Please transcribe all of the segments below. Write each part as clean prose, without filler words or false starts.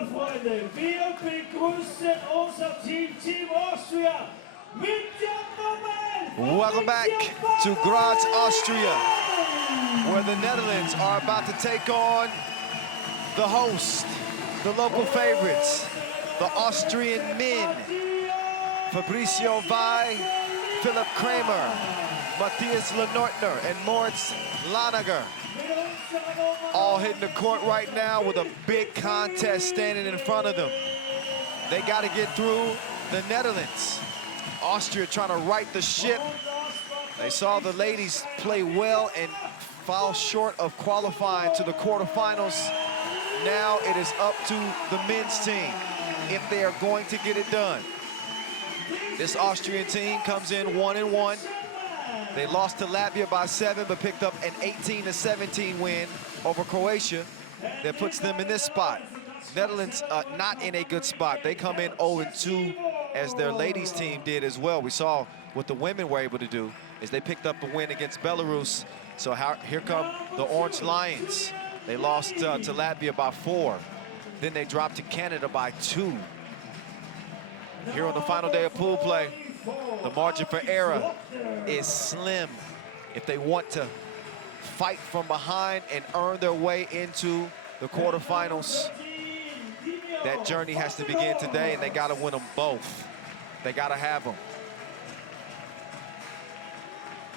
und Freunde, wir begrüßen unser Team, Team Austria, mit der Nummer. Welcome back to Graz, Austria, where the Netherlands are about to take on the host, the local favorites, the Austrian men. Fabricio Vai, Philipp Kramer, Matthias Lenortner, and Moritz Lanager. All hitting the court right now with a big contest standing in front of them. They got to get through the Netherlands. Austria trying to right the ship. They saw the ladies play well and fall short of qualifying to the quarterfinals. Now it is up to the men's team if they are going to get it done. This Austrian team comes in 1-1. They lost to Latvia by 7, but picked up an 18-17 win over Croatia. That puts them in this spot. Netherlands not in a good spot. They come in 0-2, as their ladies team did as well. We saw what the women were able to do is they picked up a win against Belarus. So here come the Orange Lions. They lost to Latvia by 4. Then they dropped to Canada by 2. Here on the final day of pool play, the margin for error is slim. If they want to fight from behind and earn their way into the quarterfinals, that journey has to begin today, and they got to win them both. They got to have them.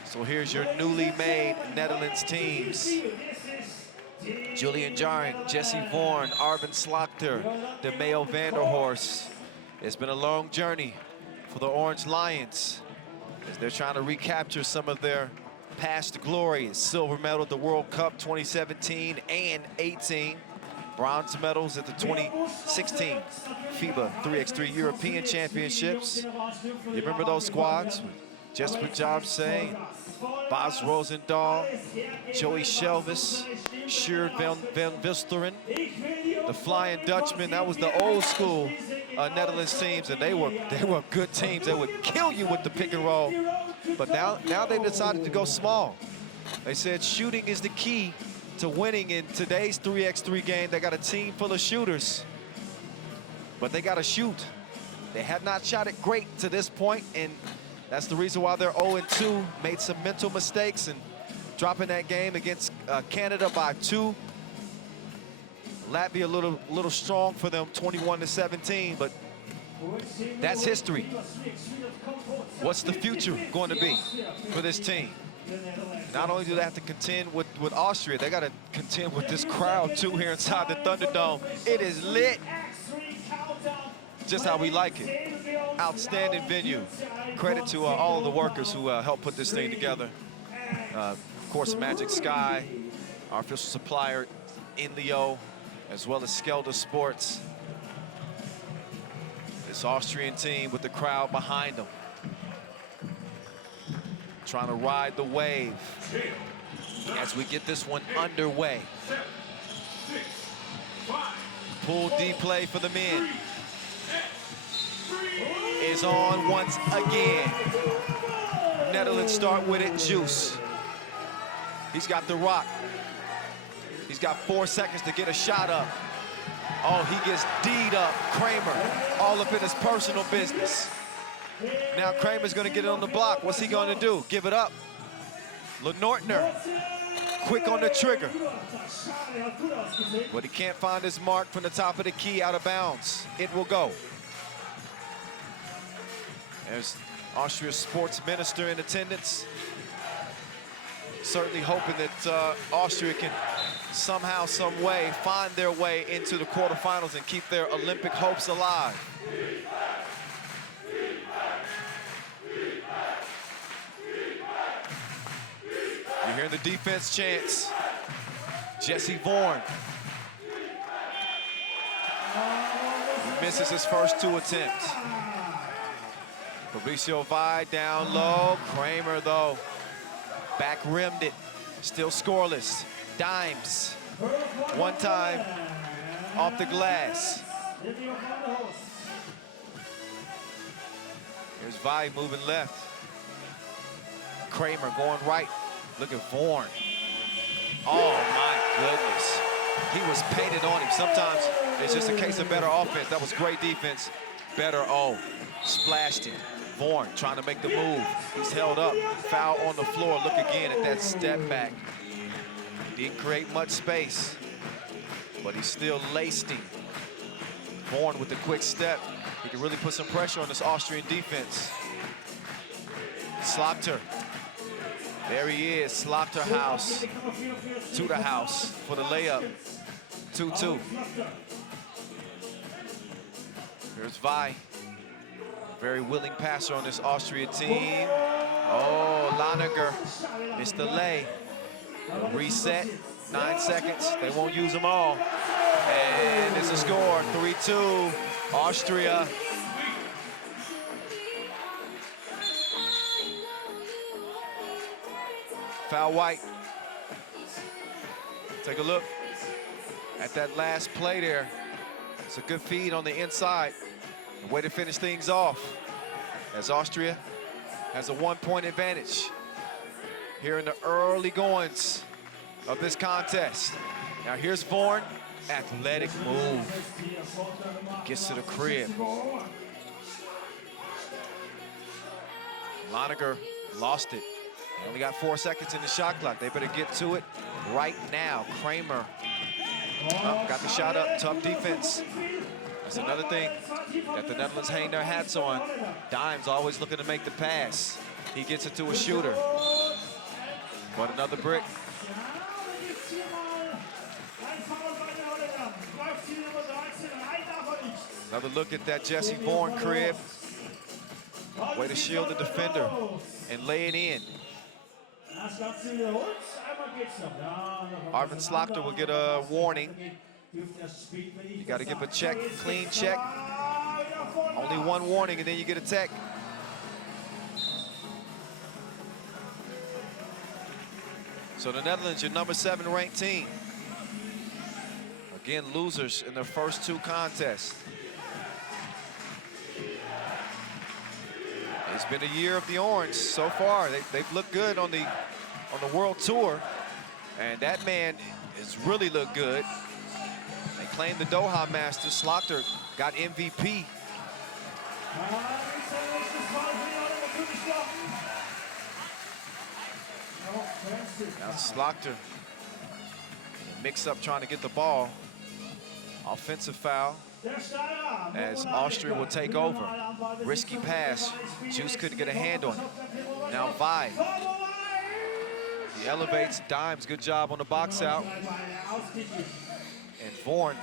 So here's your newly made Netherlands teams. Julian Jaring, Jesse Vorn, Arvin Slagter, DeMeo Vanderhorst. It's been a long journey for the Orange Lions as they're trying to recapture some of their past glory. Silver medal at the World Cup 2017 and 18. Bronze medals at the 2016 FIBA 3x3 European Championships. You remember those squads? Jesper Jobse, Bas Rosendahl, Joey Shelvis, Sjoerd van Visteren, the Flying Dutchman. That was the old school Netherlands teams, and they were good teams. They would kill you with the pick and roll. But now they decided to go small. They said shooting is the key to winning in today's 3x3 game. They got a team full of shooters, but they got to shoot. They have not shot it great to this point, and that's the reason why they're 0-2. Made some mental mistakes and dropping that game against Canada by 2. Latvia a little strong for them, 21-17, but that's history. What's the future going to be for this team? Not only do they have to contend with Austria, they got to contend with this crowd too here inside the Thunderdome. It is lit, just how we like it. Outstanding venue. Credit to all of the workers who helped put this thing together. Of course, Magic Sky, our official supplier in Leo, as well as Skelda Sports. This Austrian team with the crowd behind them, trying to ride the wave as we get this one underway. Pool D play for the men is on once again. Netherlands start with it, Juice. He's got the rock. He's got 4 seconds to get a shot up. Oh, he gets D'd up. Kramer, all up in his personal business. Now Kramer's gonna get it on the block. What's he gonna do? Give it up. Lenortner, quick on the trigger. But he can't find his mark from the top of the key, out of bounds. It will go. There's Austria's sports minister in attendance. Certainly hoping that Austria can somehow, some way, find their way into the quarterfinals and keep their Olympic hopes alive. You hear the defense chants. Jesse Vorn. He misses his first 2 attempts. Fabricio Vai down low. Kramer, though, back rimmed it. Still scoreless. Dimes. One time off the glass. Here's Vai moving left. Kramer going right. Look at Vorn. Oh, my goodness. He was painted on him. Sometimes it's just a case of better offense. That was great defense. Better, splashed it. Vorn trying to make the move. He's held up, foul on the floor. Look again at that step back. Didn't create much space, but he still laced him. Vorn with the quick step. He can really put some pressure on this Austrian defense. Slaughter. There he is, Slaughterhouse to the house for the layup. 2-2. Here's Vi. Very willing passer on this Austria team. Oh, Laniger missed the lay. Reset, 9 seconds. They won't use them all. And it's a score, 3-2, Austria. Foul White. Take a look at that last play there. It's a good feed on the inside. A way to finish things off as Austria has a 1-point advantage here in the early goings of this contest. Now here's Vorn, athletic move. Gets to the crib. Laniger lost it. They only got 4 seconds in the shot clock. They better get to it right now. Kramer got the shot up, tough defense. That's another thing that the Netherlands hang their hats on. Dimes always looking to make the pass. He gets it to a shooter. But another brick. Another look at that Jesse Vorn crib. Way to shield the defender and lay it in. Arvin Slaughter will get a warning. You got to give a check, clean check. Only one warning and then you get a tech. So the Netherlands, your number 7 ranked team. Again, losers in their first 2 contests. It's been a year of the Orange so far. They've looked good on the World Tour, and that man has really looked good. They claimed the Doha Masters. Slaughter got MVP. Now Slaughter mix up trying to get the ball. Offensive foul as Austria will take over. Risky pass. Juice couldn't get a hand on it. Now Vi. He elevates. Dimes, good job on the box out. And Vorn,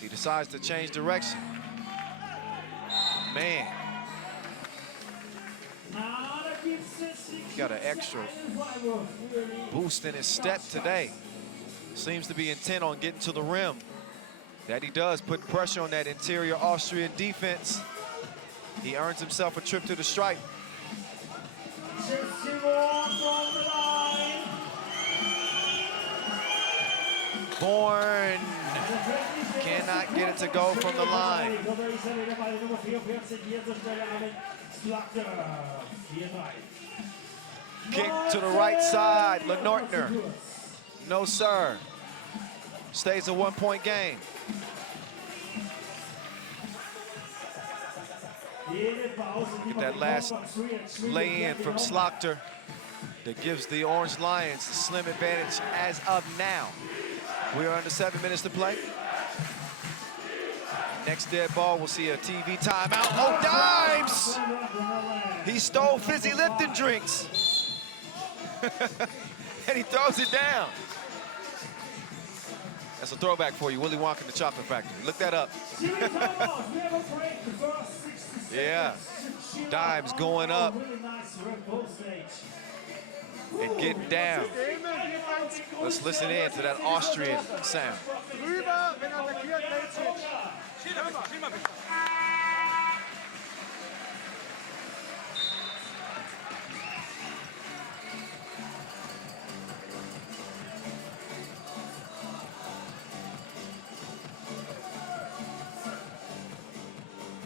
he decides to change direction. Man. He got an extra boost in his step today. Seems to be intent on getting to the rim. That he does, put pressure on that interior Austrian defense. He earns himself a trip to the stripe. Vorn cannot get it to go from the line. Kick to the right side, Lenortner. No, sir. Stays a 1-point game. Get that last lay-in from Slaughter that gives the Orange Lions the slim advantage as of now. We are under 7 minutes to play. Next dead ball, we'll see a TV timeout. Oh, Dimes! He stole fizzy Lipton drinks. And he throws it down. That's a throwback for you, Willy Wonka and the Chocolate Factory. Look that up. Yeah. Dimes going up and getting down. Let's listen in to that Austrian sound.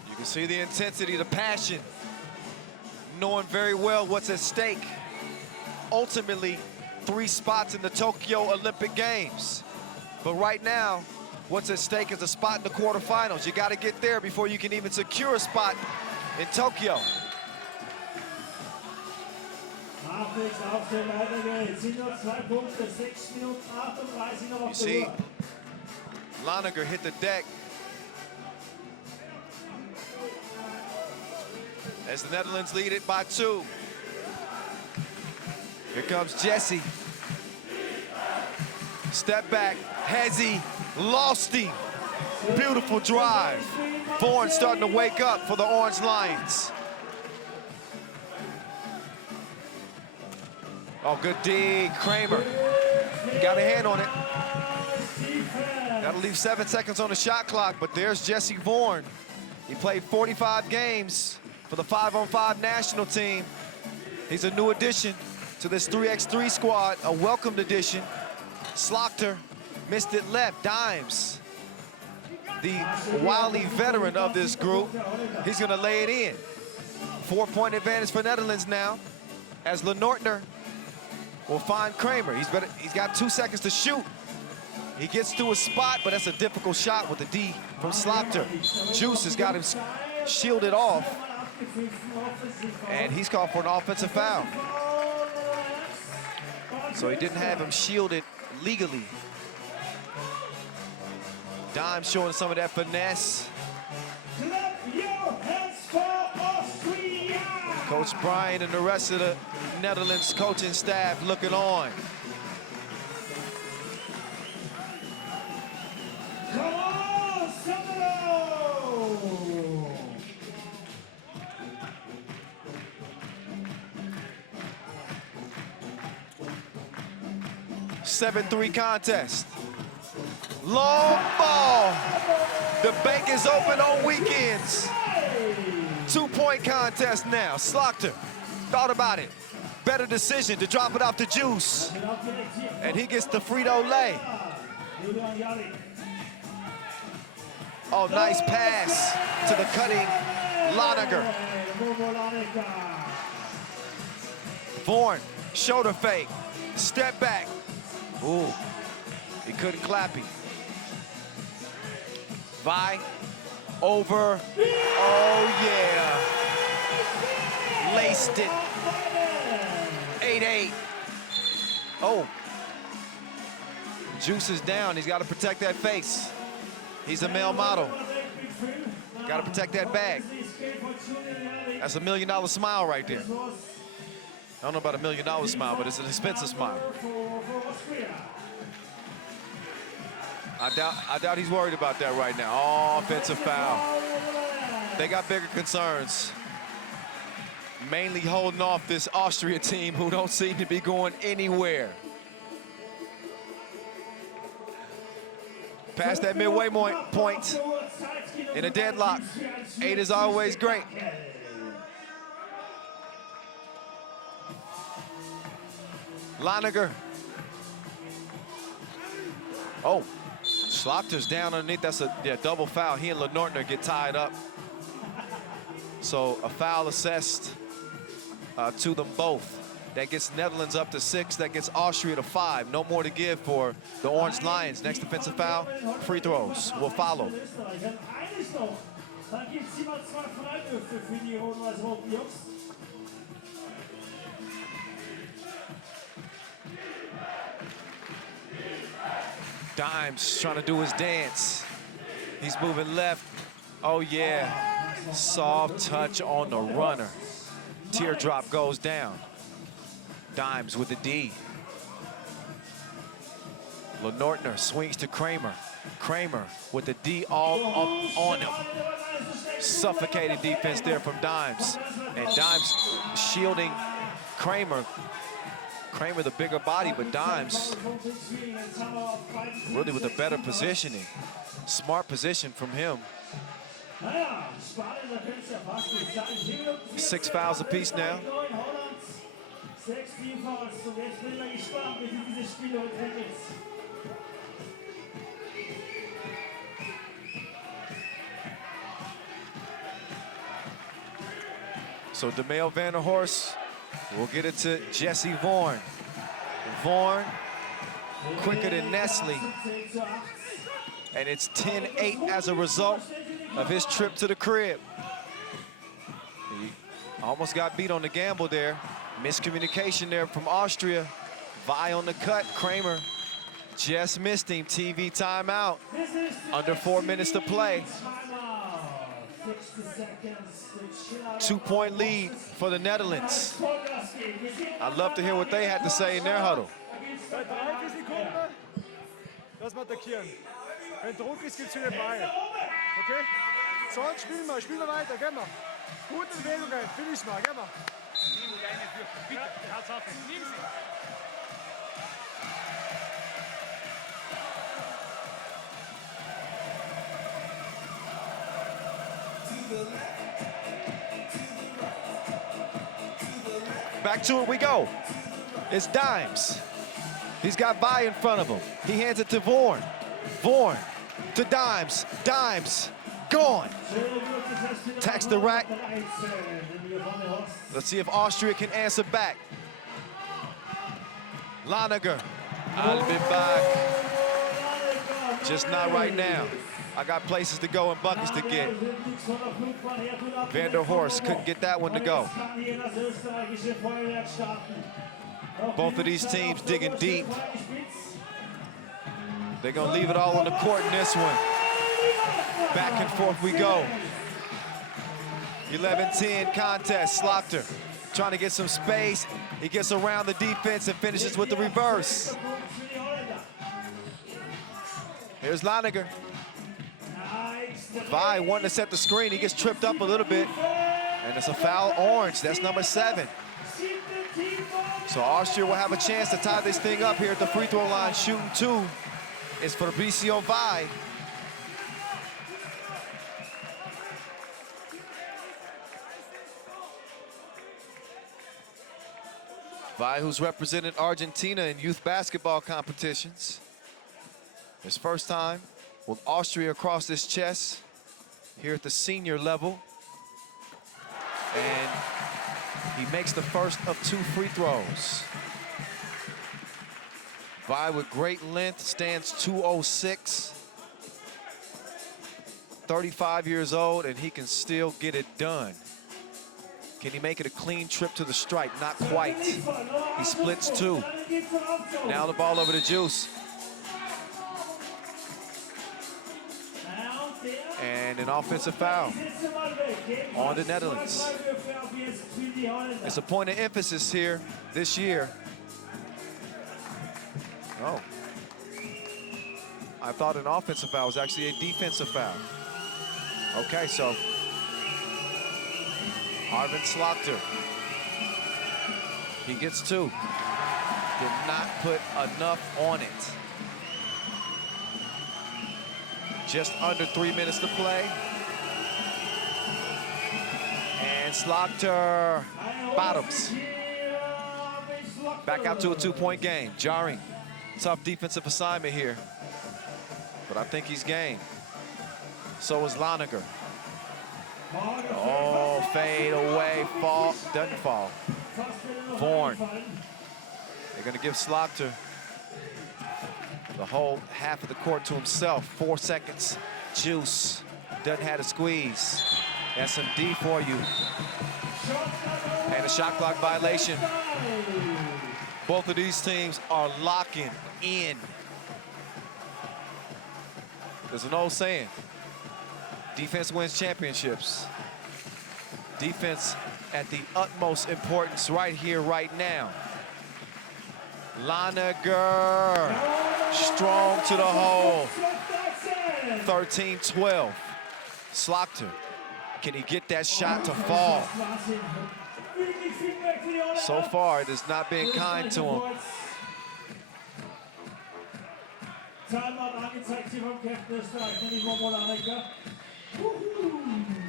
You can see the intensity, the passion, knowing very well what's at stake. Ultimately, 3 spots in the Tokyo Olympic Games. But right now, what's at stake is a spot in the quarterfinals. You got to get there before you can even secure a spot in Tokyo. You see, Laniger hit the deck as the Netherlands lead it by 2. Here comes Jesse. Step back, Hezzy, lost him. Beautiful drive. Vaughan starting to wake up for the Orange Lions. Oh, good D, Kramer. Got a hand on it. That'll leave 7 seconds on the shot clock, but there's Jesse Vaughan. He played 45 games for the 5-on-5 national team. He's a new addition to this 3x3 squad, a welcomed addition. Slaughter missed it left. Dimes, the wily veteran of this group, he's gonna lay it in. 4-point advantage for Netherlands now, as Lenortner will find Kramer. He's got 2 seconds to shoot. He gets to a spot, but that's a difficult shot with the D from Slaughter. Juice has got him shielded off, and he's called for an offensive foul. So he didn't have him shielded legally. Dimes showing some of that finesse. Coach Brian and the rest of the Netherlands coaching staff looking on. Come on, Sandro! 7-3 contest. Long ball. The bank is open on weekends. 2-point contest now. Slaughter thought about it. Better decision to drop it off to Juice. And he gets the Frito-Lay. Oh, nice pass to the cutting Laniger. Vaughan, shoulder fake, step back. Ooh, he couldn't clap him. Vi, over, oh yeah. Laced it, 8-8. Oh, Juice is down, he's got to protect that face. He's a male model. Got to protect that bag. That's $1 million smile right there. I don't know about $1 million smile, but it's an expensive smile. I doubt he's worried about that right now. Oh, offensive foul. They got bigger concerns. Mainly holding off this Austria team who don't seem to be going anywhere. Past that midway point in a deadlock. 8 is always great. Laniger. Oh, Slaughter's down underneath. That's a double foul. He and Lenortner get tied up. So a foul assessed to them both. That gets Netherlands up to 6. That gets Austria to 5. No more to give for the Orange Lions. Next defensive foul, free throws will follow. Dimes trying to do his dance. He's moving left. Oh yeah, soft touch on the runner. Teardrop goes down. Dimes with the D. Lenortner swings to Kramer. Kramer with the D all on him. Suffocating defense there from Dimes. And Dimes shielding Kramer. Kramer the bigger body, but Dimes really with a better positioning. Smart position from him. 6 fouls apiece now. So DeMail Van der Horst will get it to Jesse Vaughan. Vaughan quicker than Nestle. And it's 10-8 as a result of his trip to the crib. He almost got beat on the gamble there. Miscommunication there from Austria. Vi on the cut, Kramer just missed him. TV timeout. Under 4 minutes to play. 2-point lead for the Netherlands. I'd love to hear what they had to say in their huddle. Lass mal attackieren. Wenn Druck ist, gibt's wieder Ball. Okay? Sonst spielen wir weiter, gehen wir. Gute Bewegungen, finish mal, gehen wir. Nimm deine Würfe, bitte. Tatsache, nimm sie. Back to it we go. It's Dimes. He's got Vi in front of him. He hands it to Vorn. Vorn to Dimes. Dimes gone. Tax the rack. Let's see if Austria can answer back. Laniger. I'll be back. Just not right now. I got places to go and buckets to get. Van der Horst couldn't get that one to go. Both of these teams digging deep. They're gonna leave it all on the court in this one. Back and forth we go. 11-10 contest, Slaughter trying to get some space. He gets around the defense and finishes with the reverse. Here's Laniger. Vi wanting to set the screen. He gets tripped up a little bit. And it's a foul orange. That's number 7. So Austria will have a chance to tie this thing up here at the free throw line. Shooting 2 is Fabricio Vi. Vi, who's represented Argentina in youth basketball competitions. His first time with Austria across his chest here at the senior level. And he makes the first of 2 free throws. Vi with great length, stands 206. 35 years old, and he can still get it done. Can he make it a clean trip to the stripe? Not quite. He splits 2. Now the ball over to Juice. And an offensive foul on the Netherlands. It's a point of emphasis here this year. Oh. I thought an offensive foul was actually a defensive foul. Okay, so Arvin Slaughter. He gets 2. Did not put enough on it. Just under 3 minutes to play. And Slaughter bottoms. Back out to a 2-point game. Jarring. Tough defensive assignment here. But I think he's game. So is Laniger. Oh, fade away, fall, doesn't fall. Vorn. They're gonna give Slaughter the whole half of the court to himself. 4 seconds. Juice doesn't have to squeeze. That's some D for you. And a shot clock violation. Both of these teams are locking in. There's an old saying. Defense wins championships. Defense at the utmost importance right here, right now. Laniger, strong to the hole. 13-12. Slaughter, can he get that shot to fall? So far, it has not been kind to him.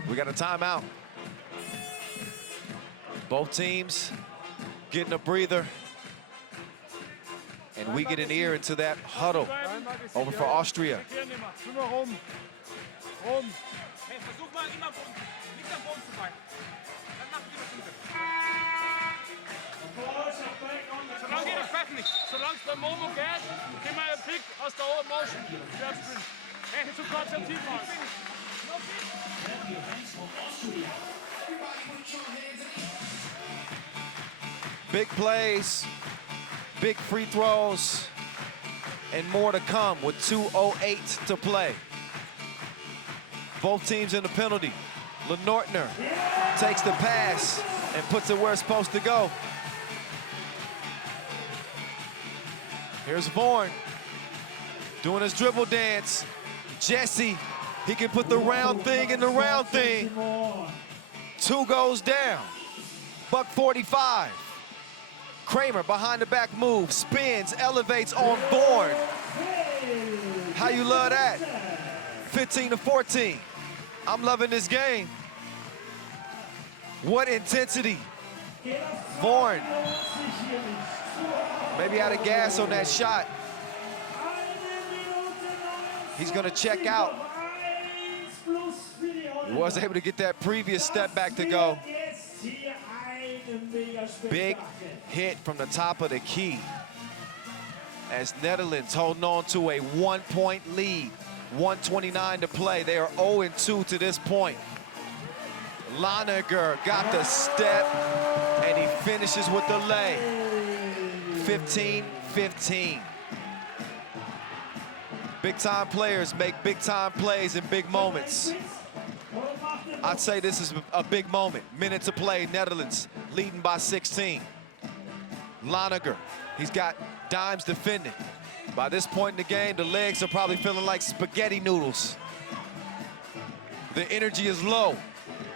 We got a timeout. Both teams getting a breather. And we get an ear into that huddle over for Austria. Solange es beim Momo geht, Slow motion. Jab sprint. Hey, hit some quads on T-pause. Big plays, big free throws, and more to come with 2:08 to play. Both teams in the penalty. Lenortner takes the pass and puts it where it's supposed to go. Here's Vorn doing his dribble dance. Jesse, he can put the round thing in the round thing. 2 goes down. Buck 45. Kramer behind the back move, spins, elevates on Vorn. How you love that? 15-14. I'm loving this game. What intensity. Vorn maybe out of gas on that shot. He's gonna check out. He was able to get that previous step back to go. Big hit from the top of the key as Netherlands holding on to a 1-point lead. 1:29 to play. They are 0-2 to this point. Laniger got the step, and he finishes with the lay. 15-15. Big-time players make big-time plays in big moments. I'd say this is a big moment. Minute to play, Netherlands leading by 16. Laniger, he's got Dimes defending. By this point in the game, the legs are probably feeling like spaghetti noodles. The energy is low.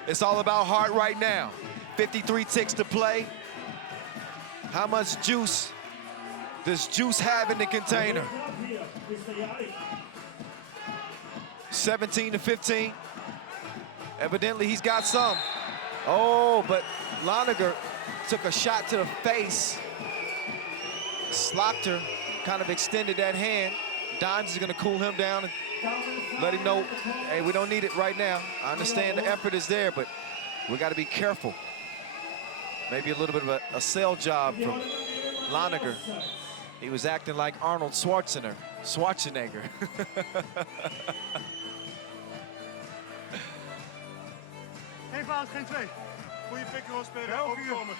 It's all about heart right now. 53 ticks to play. How much juice does Juice have in the container? 17-15. Evidently, he's got some. Oh, but Laniger took a shot to the face. Slaughter kind of extended that hand. Dimes is gonna cool him down and let him know, hey, we don't need it right now. I understand the effort is there, but we gotta be careful. Maybe a little bit of a sell job from Laniger. He was acting like Arnold Schwarzenegger. Geen fout, geen 2. Goeie pick-and-roll spelen, overkomen.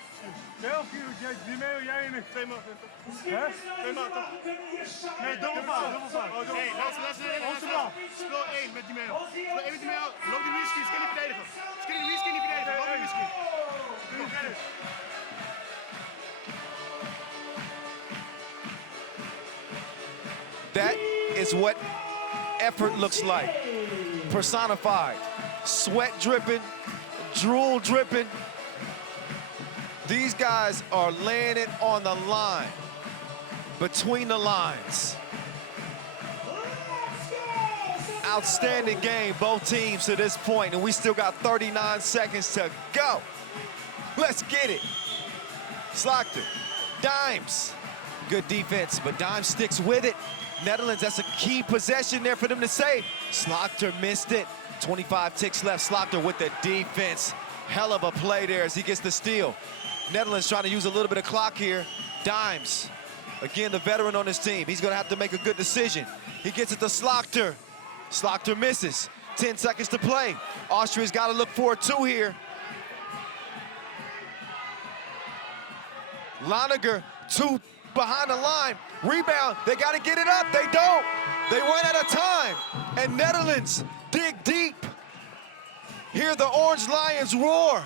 België, die mee, jij en ik. 2 man. Hè? 2 man toch? Nee, dubbel fout. Hey, onze bal. Speel 1 met die mail. Speel 1 met die mail. Loop die whisky, skin niet verdedigen. Skin niet verdedigen, loop die whisky. That is what effort looks like. Personified. Sweat dripping, drool dripping. These guys are laying it on the line, between the lines. Outstanding game, both teams to this point, and we still got 39 seconds to go. Let's get it. Slaughter, Dimes. Good defense, but Dimes sticks with it. Netherlands, that's a key possession there for them to save. Slaughter missed it. 25 ticks left. Slaughter with the defense. Hell of a play there as he gets the steal. Netherlands trying to use a little bit of clock here. Dimes, again, the veteran on this team. He's gonna have to make a good decision. He gets it to Slaughter. Slaughter misses. 10 seconds to play. Austria's gotta look for a 2 here. Laniger, 2 behind the line. Rebound, they gotta get it up. They don't. They run out of time. And Netherlands dig deep. Hear the Orange Lions roar.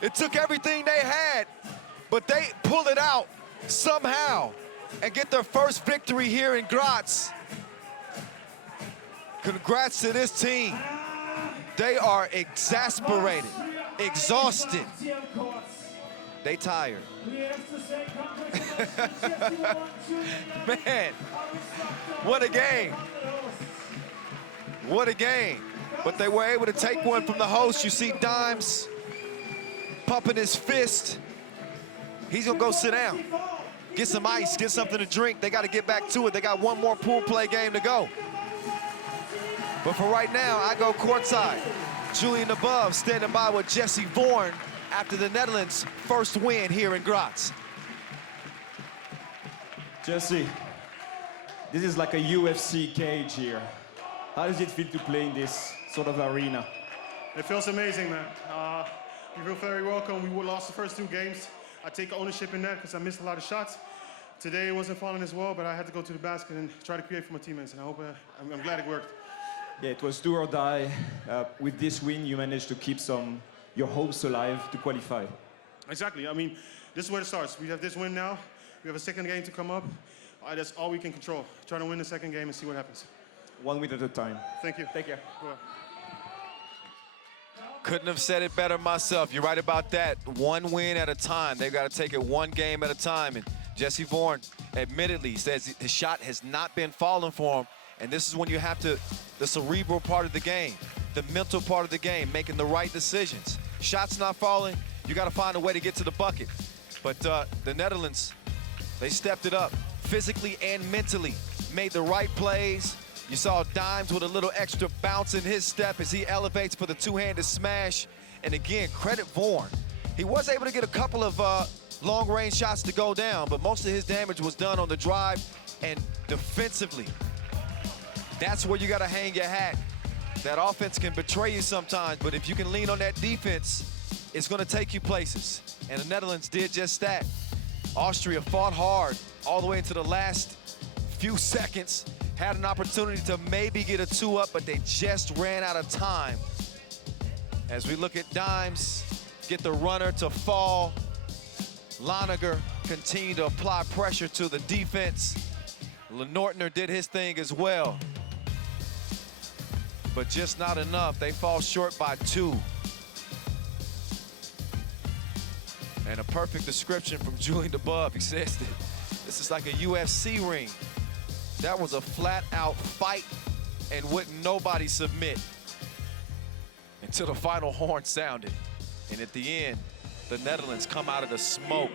It took everything they had, but they pull it out somehow and get their first victory here in Graz. Congrats to this team. They are exasperated, exhausted. They tired. Man, what a game. What a game. But they were able to take one from the host. You see Dimes pumping his fist. He's gonna go sit down, get some ice, get something to drink. They gotta get back to it. They got one more pool play game to go. But for right now, I go courtside. Julian Above standing by with Jesse Vorn after the Netherlands' first win here in Graz. Jesse, This is like a UFC cage here. How does it feel to play in this sort of arena? It feels amazing, man. We feel very welcome. We lost the first 2 games. I take ownership in that because I missed a lot of shots. Today it wasn't falling as well, but I had to go to the basket and try to create for my teammates, and I hope I'm glad it worked. Yeah, it was do or die. With this win, you managed to keep your hopes alive to qualify. Exactly. I mean, this is where it starts. We have this win now. We have a second game to come up. That's all we can control. Try to win the second game and see what happens. 1 win at a time. Thank you. Take care. Go ahead. Couldn't have said it better myself. You're right about that. 1 win at a time. They've got to take it 1 game at a time. And Jesse Vorn admittedly says his shot has not been falling for him. And this is when you have to, the cerebral part of the game, the mental part of the game, making the right decisions. Shots not falling, you got to find a way to get to the bucket. But the Netherlands, they stepped it up physically and mentally, made the right plays. You saw Dimes with a little extra bounce in his step as he elevates for the 2-handed smash. And again, credit Vorn. He was able to get a couple of long-range shots to go down, but most of his damage was done on the drive and defensively. That's where you got to hang your hat. That offense can betray you sometimes, but if you can lean on that defense, it's going to take you places. And the Netherlands did just that. Austria fought hard all the way into the last few seconds, had an opportunity to maybe get a 2-up, but they just ran out of time. As we look at Dimes, get the runner to fall. Loniger continue to apply pressure to the defense. Lenortner did his thing as well, but just not enough. They fall short by 2. And a perfect description from Julian DeBuff. He says that this is like a UFC ring. That was a flat-out fight, and wouldn't nobody submit until the final horn sounded. And at the end, the Netherlands come out of the smoke.